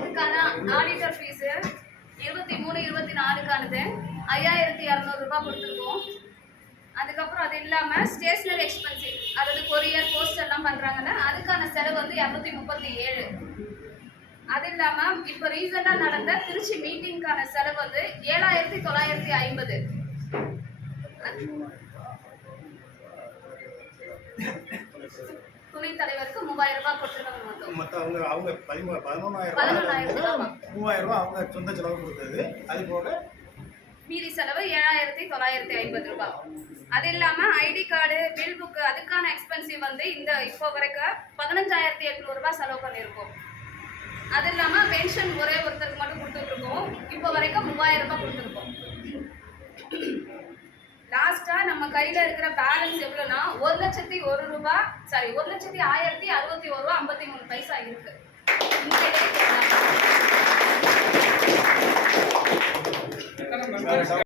இதுக்கான auditor fees 23, 24க்கானது 5200 ரூபாய் கொடுத்துருக்கோம். அதுக்கப்புறம் அது இல்லாமல் ஸ்டேஷ்னரி எக்ஸ்பென்சிவ், அதாவது கொரியர் போஸ்ட் எல்லாம் பண்ணுறாங்கன்னா அதுக்கான செலவு வந்து 237. அது இல்லாமல் இப்போ ரீசெண்டாக நடந்த திருச்சி மீட்டிங்கான செலவு வந்து 7950. துணைத் தலைவருக்கு 3000 ரூபாய் கொடுத்துருக்காங்க. மொத்தம் அவங்க 11,000 3000 அவங்க சொந்த செலவு கொடுத்தது. அது போக மீதி செலவு 7950 ரூபாய். அது இல்லாமல் ஐடி கார்டு, பில் புக்கு அதுக்கான எக்ஸ்பென்சிவ் வந்து இந்த இப்போ வரைக்கும் 15,800 ரூபாய் செலவு பண்ணியிருக்கோம். அது இல்லாமல் பென்ஷன் ஒரே ஒருத்தருக்கு மட்டும் கொடுத்துட்ருக்கோம். இப்போ வரைக்கும் 3000 ரூபாய் கொடுத்துருக்கோம். லாஸ்ட்டாக நம்ம கையில் இருக்கிற பேலன்ஸ் எவ்வளோனா 1,01 ரூபாய் 1,1061 ரூபா 53 பைசா இருக்கு. இந்த